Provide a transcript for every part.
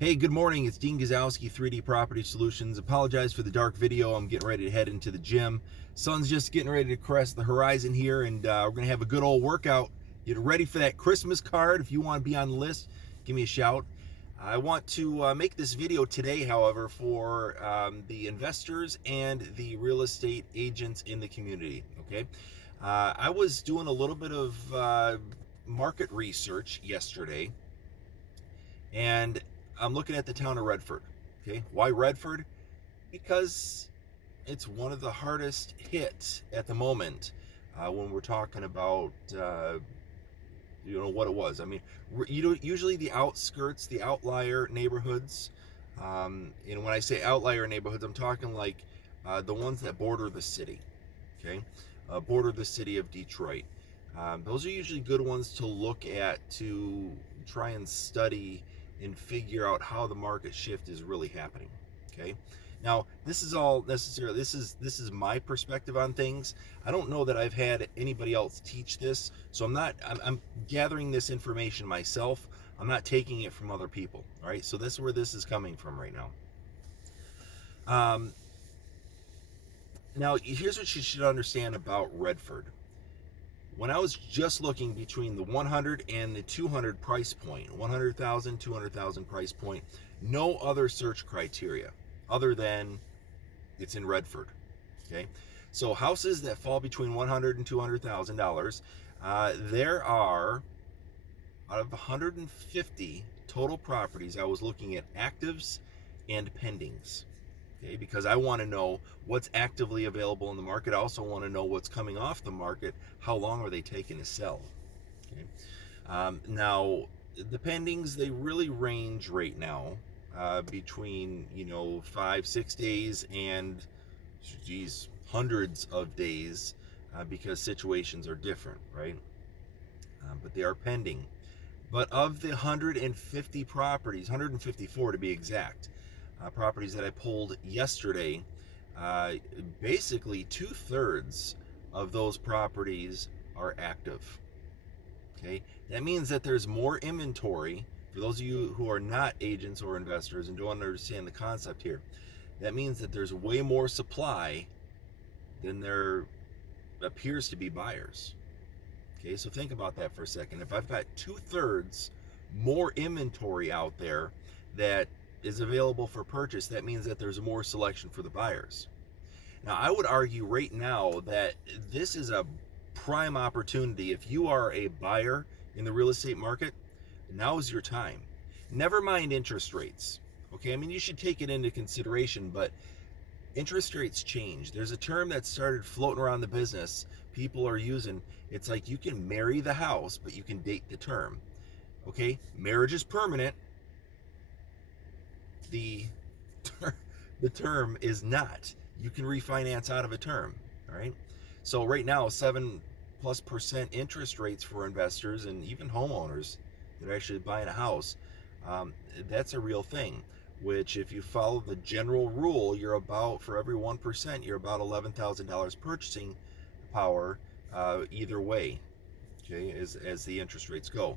Hey, good morning. It's Dean Gazowski, 3D Property Solutions. Apologize for the dark video. I'm getting ready to head into the gym. Sun's just getting ready to crest the horizon here, and we're going to have a good old workout. Get ready for that Christmas card. If you want to be on the list, give me a shout. I want to make this video today, however, for the investors and the real estate agents in the community, okay? I was doing a little bit of market research yesterday, and I'm looking at the town of Redford. Okay, why Redford? Because it's one of the hardest hit at the moment when we're talking about what it was. I mean, usually the outskirts, the outlier neighborhoods. And when I say outlier neighborhoods, I'm talking like the ones that border the city. Okay, border the city of Detroit. Those are usually good ones to look at to try and study and figure out how the market shift is really happening. Okay, now this is all necessarily this is my perspective on things. I don't know that I've had anybody else teach this, so I'm gathering this information myself. I'm not taking it from other people. All right, so this is where this is coming from right now. Now here's what you should understand about Redford. When I was just looking between the 100 and the 200 price point, 100,000, 200,000 price point, no other search criteria other than it's in Redford. Okay, so houses that fall between 100 and 200,000 dollars, there are, out of 150 total properties, I was looking at actives and pendings. Okay, because I want to know what's actively available in the market. I also want to know what's coming off the market. How long are they taking to sell? Okay. Now, the pendings, they really range right now between 5-6 days and hundreds of days because situations are different, right? But they are pending. But of the 150 properties, 154 to be exact, properties that I pulled yesterday, basically 2/3 of those properties are active. Okay, that means that there's more inventory. For those of you who are not agents or investors and don't understand the concept here, that means that there's way more supply than there appears to be buyers. Okay, so think about that for a second. If I've got 2/3 more inventory out there that is available for purchase, that means that there's more selection for the buyers. Now, I would argue right now that this is a prime opportunity. If you are a buyer in the real estate market, now is your time. Never mind interest rates. Okay, I mean, you should take it into consideration, but interest rates change. There's a term that started floating around the business people are using. It's like you can marry the house, but you can date the term. Okay, marriage is permanent. The term is not. You can refinance out of a term. All right, so right now 7+% interest rates for investors and even homeowners that are actually buying a house, that's a real thing, which if you follow the general rule, you're about, for every 1%, you're about $11,000 purchasing power either way, okay, as the interest rates go.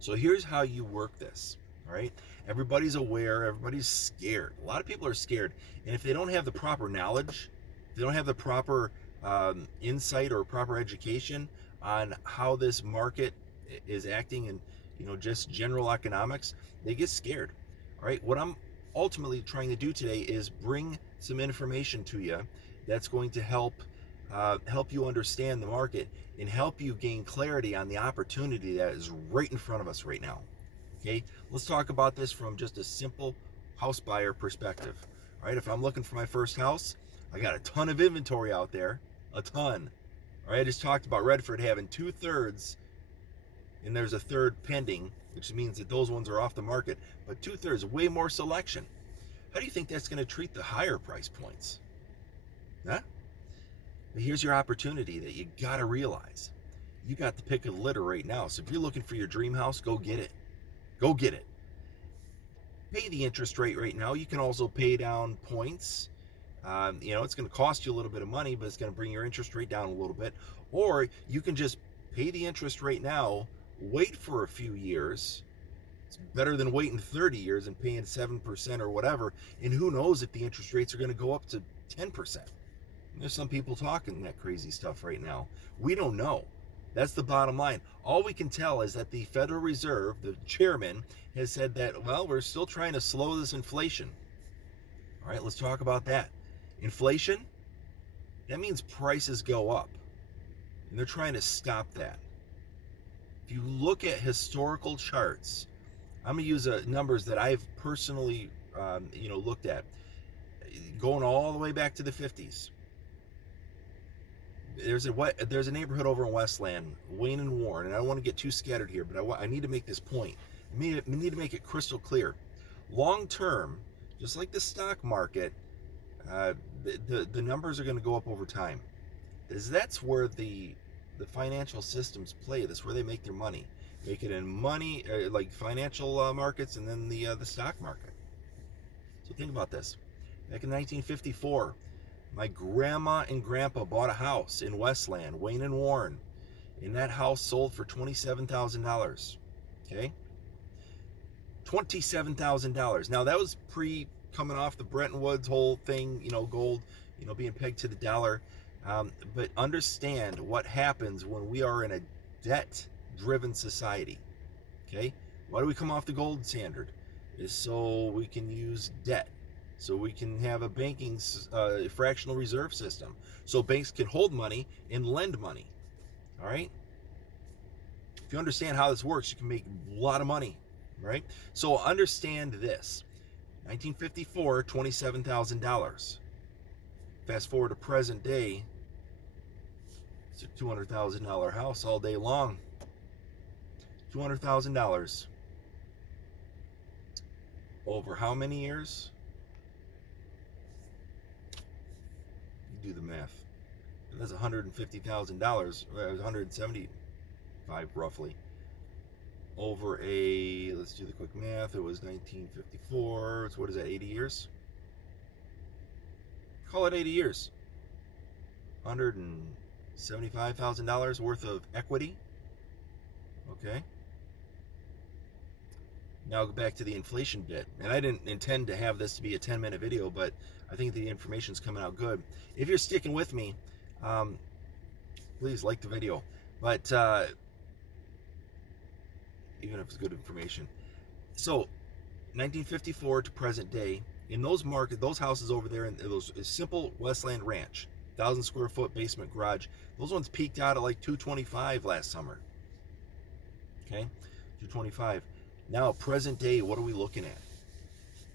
So here's how you work this. All right, everybody's aware, everybody's scared. A lot of people are scared, and if they don't have the proper knowledge, if they don't have the proper insight or proper education on how this market is acting and just general economics, they get scared. All right, what I'm ultimately trying to do today is bring some information to you that's going to help you understand the market and help you gain clarity on the opportunity that is right in front of us right now. Okay, let's talk about this from just a simple house buyer perspective. All right, if I'm looking for my first house, I got a ton of inventory out there, a ton. All right, I just talked about Redford having 2/3, and there's a third pending, which means that those ones are off the market, but 2/3, way more selection. How do you think that's going to treat the higher price points? Huh? But here's your opportunity that you got to realize. You got the pick of the litter right now. So if you're looking for your dream house, go get it. Go get it. Pay the interest rate right now. You can also pay down points. It's going to cost you a little bit of money, but it's going to bring your interest rate down a little bit. Or you can just pay the interest rate now, wait for a few years, It's better than waiting 30 years and paying 7% or whatever. And who knows if the interest rates are going to go up to 10%. There's some people talking that crazy stuff right now. We don't know. That's the bottom line. All we can tell is that the Federal Reserve, the chairman, has said that, well, we're still trying to slow this inflation. All right, let's talk about that. Inflation, that means prices go up. And they're trying to stop that. If you look at historical charts, I'm going to use numbers that I've personally looked at, going all the way back to the 50s. There's a neighborhood over in Westland, Wayne and Warren, and I don't want to get too scattered here, but I need to make this point. I need to make it crystal clear. Long term, just like the stock market, the numbers are going to go up over time. That's where the financial systems play. That's where they make their money. Make it in money, like financial markets, and then the stock market. So think about this. Back in 1954, my grandma and grandpa bought a house in Westland, Wayne and Warren, and that house sold for $27,000. Okay, $27,000. Now that was coming off the Bretton Woods whole thing, gold, being pegged to the dollar. But understand what happens when we are in a debt-driven society. Okay, why do we come off the gold standard? Is so we can use debt. So we can have a banking fractional reserve system. So banks can hold money and lend money. All right? If you understand how this works, you can make a lot of money. Right? So understand this. 1954, $27,000. Fast forward to present day, it's a $200,000 house all day long. $200,000. Over how many years? Do the math. That's $150,000, $175 roughly. Over let's do the quick math. It was 1954. So what is that? 80 years. Call it 80 years. $175,000 worth of equity. Okay. Now go back to the inflation bit. And I didn't intend to have this to be a 10-minute video, but I think the information's coming out good. If you're sticking with me, please like the video. But even if it's good information. So 1954 to present day, in those houses over there in those simple Westland Ranch, 1,000 square foot basement garage, those ones peaked out at like $225 last summer. Okay, $225. Now, present day, what are we looking at?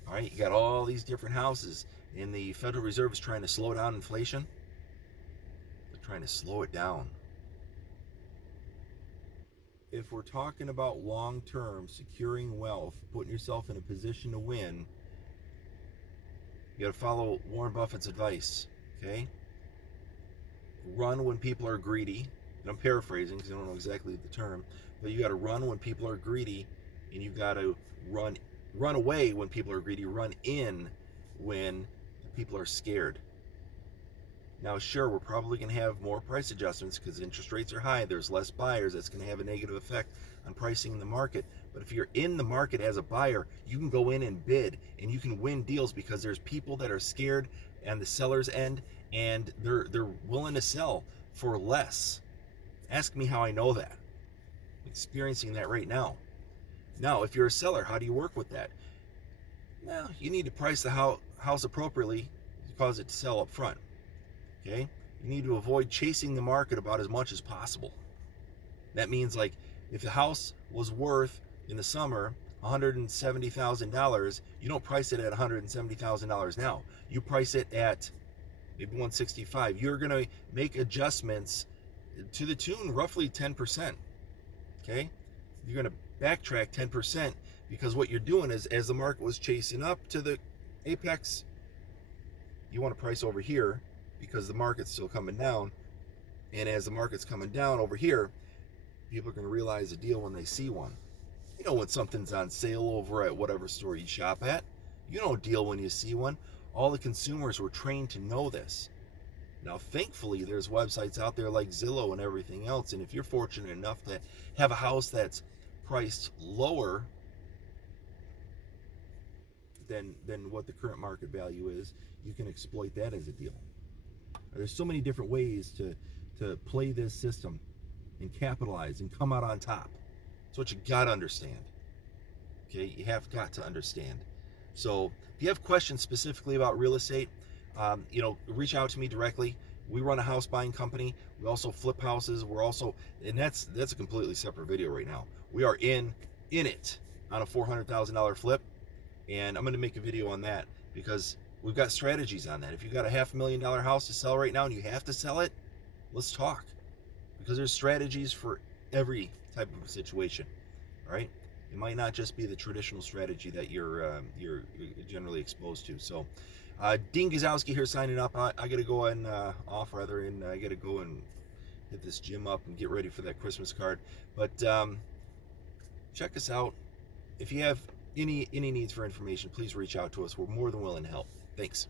All right, you got all these different houses, and the Federal Reserve is trying to slow down inflation. They're trying to slow it down. If we're talking about long-term securing wealth, putting yourself in a position to win, you got to follow Warren Buffett's advice, okay? Run when people are greedy. And I'm paraphrasing because I don't know exactly the term, but you got to run when people are greedy, and you got to run away when people are greedy, run in when people are scared. Now, sure, we're probably going to have more price adjustments because interest rates are high. There's less buyers. That's going to have a negative effect on pricing in the market. But if you're in the market as a buyer, you can go in and bid, and you can win deals because there's people that are scared on the seller's end, and they're willing to sell for less. Ask me how I know that. I'm experiencing that right now. Now, if you're a seller, how do you work with that? Well, you need to price the house appropriately to cause it to sell up front. Okay? You need to avoid chasing the market about as much as possible. That means, like, if the house was worth in the summer $170,000, you don't price it at $170,000 now. You price it at maybe $165,000. You're going to make adjustments to the tune roughly 10%. Okay? You're going to backtrack 10% because what you're doing is, as the market was chasing up to the apex, you want to price over here because the market's still coming down. And as the market's coming down over here, people are going to realize a deal when they see one. You know when something's on sale over at whatever store you shop at. You know a deal when you see one. All the consumers were trained to know this. Now, thankfully, there's websites out there like Zillow and everything else. And if you're fortunate enough to have a house that's priced lower than what the current market value is, you can exploit that as a deal. There's so many different ways to play this system and capitalize and come out on top. That's what you got to understand. Okay, you have got to understand. So if you have questions specifically about real estate, reach out to me directly. We run a house buying company. We also flip houses. We're also, and that's a completely separate video right now. We are in it on a $400,000 flip, and I'm going to make a video on that because we've got strategies on that. If you've got a $500,000 house to sell right now and you have to sell it, let's talk, because there's strategies for every type of situation. All right, it might not just be the traditional strategy that you're generally exposed to. So Dean Gazowski here signing up. I gotta go and I gotta go and hit this gym up and get ready for that Christmas card. But check us out. If you have any needs for information, please reach out to us. We're more than willing to help. Thanks.